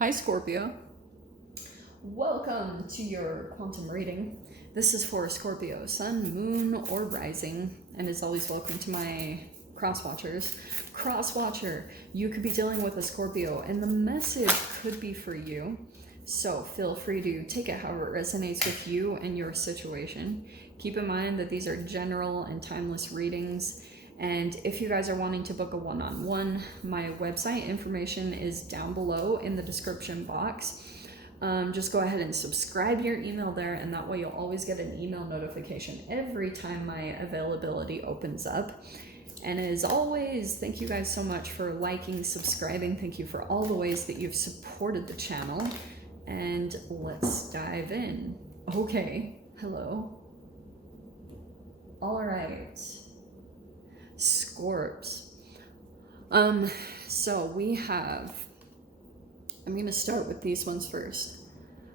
Hi, Scorpio. Welcome to your quantum reading. This is for Scorpio, sun, moon, or rising. And as always, welcome to my cross-watchers. Cross-watcher, you could be dealing with a Scorpio, and the message could be for you. So feel free to take it however it resonates with you and your situation. Keep in mind that these are general and timeless readings. And if you guys are wanting to book a one-on-one, my website information is down below in the description box. Just go ahead and subscribe your email there, and that way you'll always get an email notification every time my availability opens up. And as always, thank you guys so much for liking, subscribing. Thank you for all the ways that you've supported the channel. And let's dive in. Okay, hello. All right. Scorps. So we have, I'm going to start with these ones first.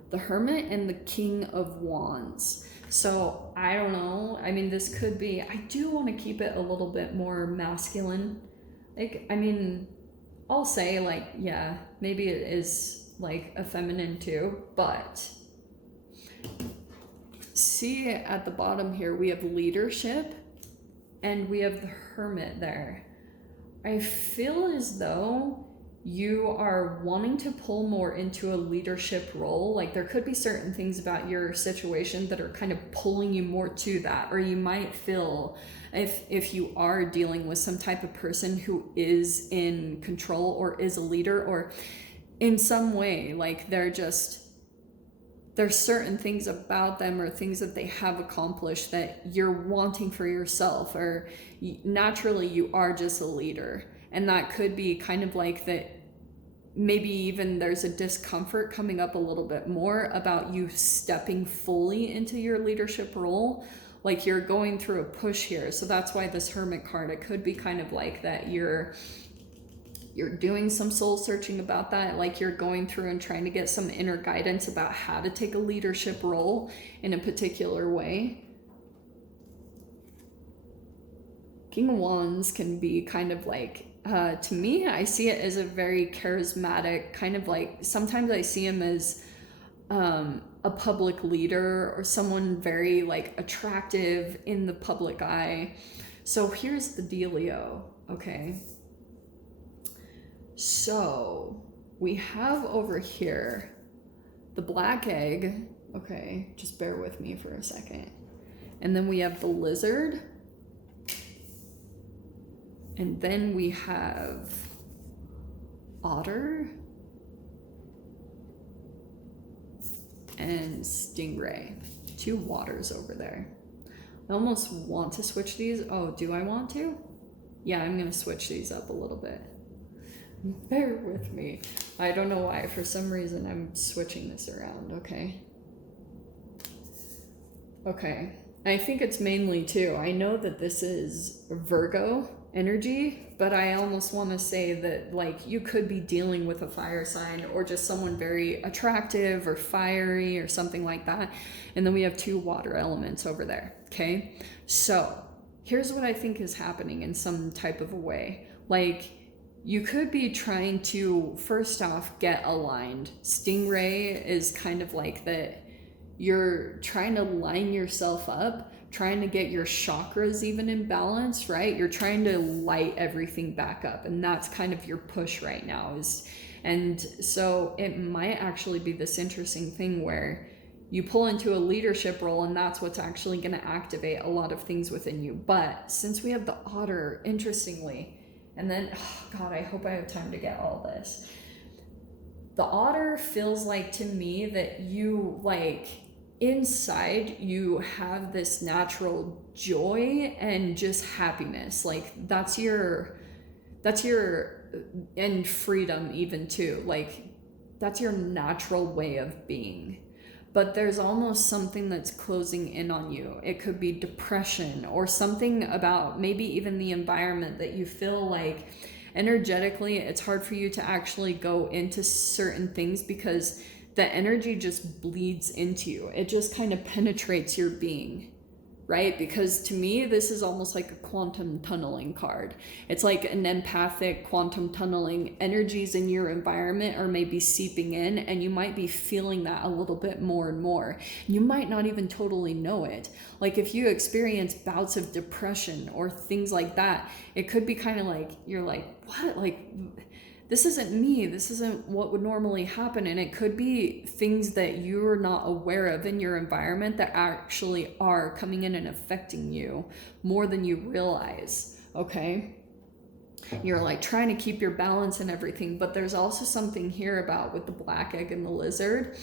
The Hermit and the King of Wands. So I don't know. I mean, this could be, I do want to keep it a little bit more masculine. Like, I mean, I'll say like, yeah, maybe it is like a feminine too, but see at the bottom here, we have leadership. And we have the Hermit there. I feel as though you are wanting to pull more into a leadership role. Like there could be certain things about your situation that are kind of pulling you more to that. Or you might feel if you are dealing with some type of person who is in control or is a leader or in some way, like there's certain things about them or things that they have accomplished that you're wanting for yourself, or naturally you are just a leader. And that could be kind of like that, maybe even there's a discomfort coming up a little bit more about you stepping fully into your leadership role. Like you're going through a push here. So that's why this Hermit card, it could be kind of like that you're doing some soul searching about that, like you're going through and trying to get some inner guidance about how to take a leadership role in a particular way. King of Wands can be kind of like, to me, I see it as a very charismatic, kind of like, sometimes I see him as a public leader or someone very like attractive in the public eye. So here's the dealio, okay? So we have over here the black egg. Okay, just bear with me for a second. And then we have the lizard. And then we have otter and stingray. Two waters over there. I almost want to switch these. Oh, do I want to? Yeah, I'm going to switch these up a little bit. Bear with me. I don't know why. For some reason, I'm switching this around, okay? Okay. I think it's mainly too. I know that this is Virgo energy, but I almost want to say that like you could be dealing with a fire sign or just someone very attractive or fiery or something like that. And then we have two water elements over there, okay? So here's what I think is happening in some type of a way. Like, you could be trying to, first off, get aligned. Stingray is kind of like that you're trying to line yourself up, trying to get your chakras even in balance, right? You're trying to light everything back up. And that's kind of your push right now. And so it might actually be this interesting thing where you pull into a leadership role and that's what's actually going to activate a lot of things within you. But since we have the otter, interestingly, and then, oh God, I hope I have time to get all this. The otter feels like to me that you like inside you have this natural joy and just happiness. Like that's your, and freedom even too. Like that's your natural way of being. But there's almost something that's closing in on you. It could be depression or something about maybe even the environment that you feel like energetically it's hard for you to actually go into certain things because the energy just bleeds into you. It just kind of penetrates your being. right? Because to me, this is almost like a quantum tunneling card. It's like an empathic quantum tunneling. Energies in your environment are maybe seeping in, and you might be feeling that a little bit more and more. You might not even totally know it. Like if you experience bouts of depression or things like that, it could be kind of like, you're like, what? Like, this isn't me. This isn't what would normally happen. And it could be things that you're not aware of in your environment that actually are coming in and affecting you more than you realize. Okay. You're like trying to keep your balance and everything, but there's also something here about with the black egg and the lizard.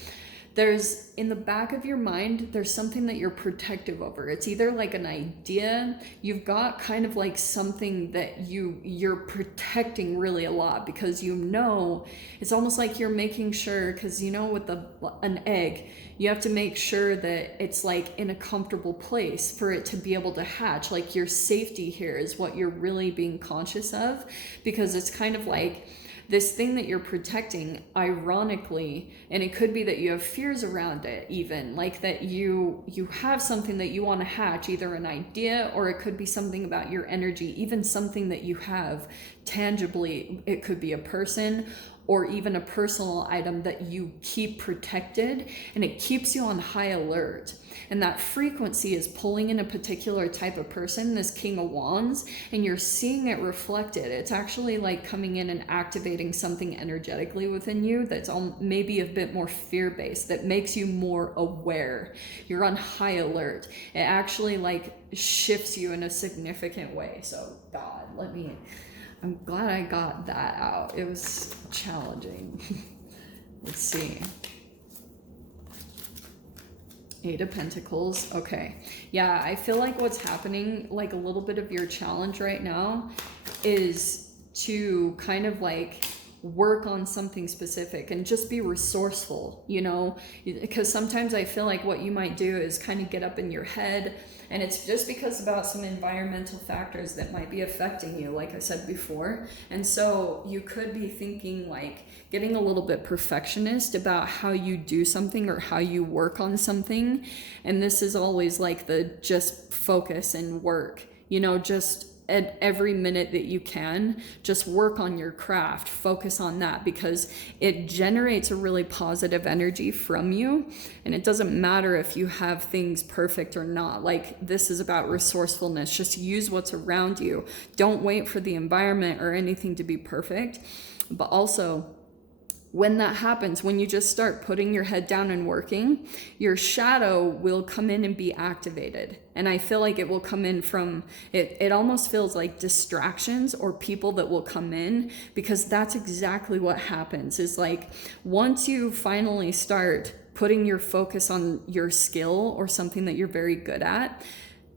There's in the back of your mind, there's something that you're protective over. It's either like an idea, you've got kind of like something that you're protecting really a lot, because you know, it's almost like you're making sure, because you know with an egg, you have to make sure that it's like in a comfortable place for it to be able to hatch. Like your safety here is what you're really being conscious of, because it's kind of like this thing that you're protecting, ironically, and it could be that you have fears around it, even like that you have something that you want to hatch, either an idea, or it could be something about your energy, even something that you have tangibly. It could be a person or even a personal item that you keep protected, and it keeps you on high alert. And that frequency is pulling in a particular type of person, this King of Wands, and you're seeing it reflected. It's actually like coming in and activating something energetically within you that's maybe a bit more fear-based, that makes you more aware. You're on high alert. It actually like shifts you in a significant way. So God, I'm glad I got that out. It was challenging. Let's see. 8 of Pentacles. Okay. Yeah, I feel like what's happening, like a little bit of your challenge right now is to kind of like work on something specific and just be resourceful, you know, because sometimes I feel like what you might do is kind of get up in your head, and it's just because about some environmental factors that might be affecting you, like I said before. And so you could be thinking like getting a little bit perfectionist about how you do something or how you work on something. And this is always like the just focus and work, you know, just at every minute that you can, just work on your craft, focus on that, because it generates a really positive energy from you. And it doesn't matter if you have things perfect or not. Like, this is about resourcefulness. Just use what's around you. Don't wait for the environment or anything to be perfect. But also, when that happens, when you just start putting your head down and working, your shadow will come in and be activated. And I feel like it will come in from, it almost feels like distractions or people that will come in, because that's exactly what happens. Is like, once you finally start putting your focus on your skill or something that you're very good at,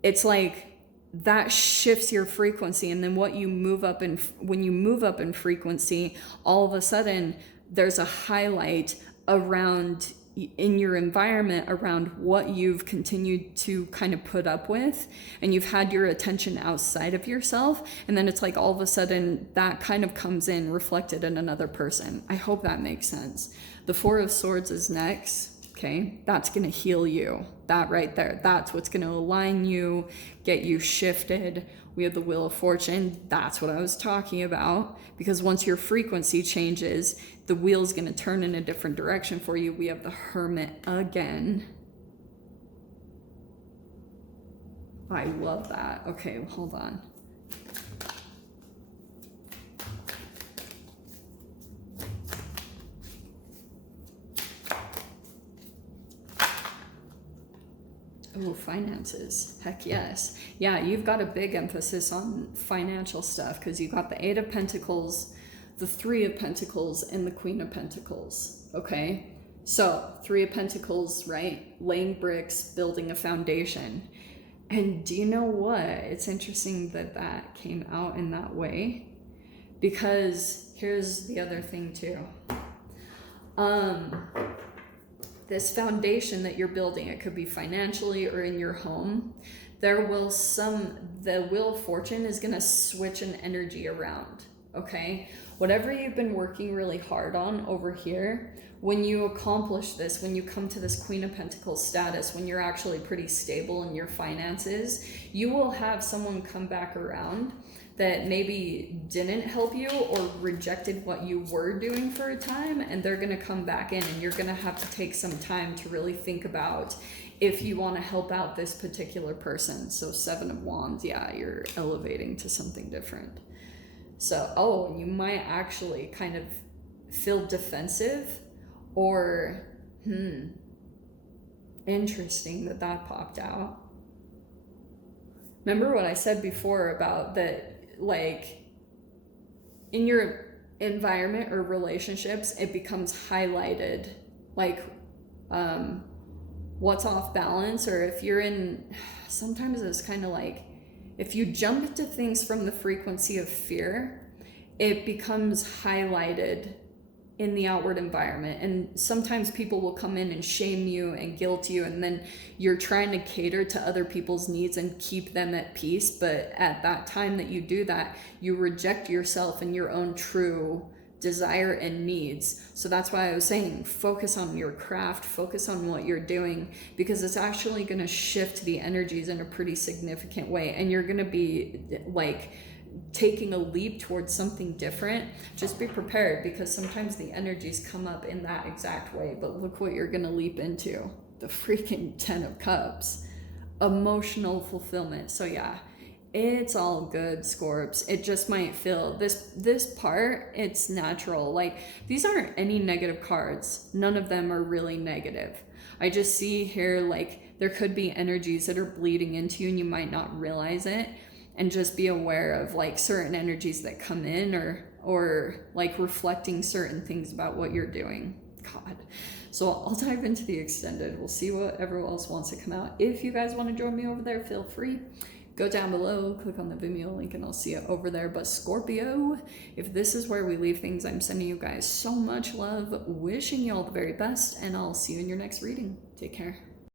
it's like that shifts your frequency. And then what you move up in, when you move up in frequency, all of a sudden there's a highlight around in your environment around what you've continued to kind of put up with, and you've had your attention outside of yourself, and then it's like all of a sudden that kind of comes in reflected in another person. I hope that makes sense. The 4 of Swords is next. Okay, that's going to heal you. That right there, that's what's going to align you, get you shifted. We have the Wheel of Fortune. That's what I was talking about, because once your frequency changes, the wheel's going to turn in a different direction for you. We have the Hermit again. I love that. Okay, hold on. Oh, finances. Heck yes. Yeah, you've got a big emphasis on financial stuff, because you've got the 8 of Pentacles, the 3 of Pentacles, and the Queen of Pentacles. Okay? So, 3 of Pentacles, right? Laying bricks, building a foundation. And do you know what? It's interesting that that came out in that way, because here's the other thing too. This foundation that you're building, it could be financially or in your home, the Wheel of Fortune is going to switch an energy around. okay? Whatever you've been working really hard on over here, when you accomplish this, when you come to this Queen of Pentacles status, when you're actually pretty stable in your finances, you will have someone come back around that maybe didn't help you or rejected what you were doing for a time, and they're gonna come back in, and you're gonna have to take some time to really think about if you want to help out this particular person. So 7 of Wands, yeah, you're elevating to something different. So, oh, and you might actually kind of feel defensive, or, interesting that that popped out. Remember what I said before about that, like, in your environment or relationships, it becomes highlighted, like, what's off balance, or if you're in, sometimes it's kind of like, if you jump into things from the frequency of fear, it becomes highlighted in the outward environment. And sometimes people will come in and shame you and guilt you, and then you're trying to cater to other people's needs and keep them at peace. But at that time that you do that, you reject yourself and your own true desire and needs. So that's why I was saying, focus on your craft, focus on what you're doing, because it's actually going to shift the energies in a pretty significant way, and you're going to be like taking a leap towards something different. Just be prepared, because sometimes the energies come up in that exact way. But look what you're going to leap into, the freaking 10 of Cups, emotional fulfillment. So yeah, it's all good, Scorps. It just might feel this part, it's natural. Like, these aren't any negative cards. None of them are really negative. I just see here, like, there could be energies that are bleeding into you and you might not realize it. And just be aware of, like, certain energies that come in, or like reflecting certain things about what you're doing. God. So I'll dive into the extended. We'll see what everyone else wants to come out. If you guys want to join me over there, feel free. Go down below, click on the Vimeo link, and I'll see you over there. But Scorpio, if this is where we leave things, I'm sending you guys so much love, wishing you all the very best, and I'll see you in your next reading. Take care.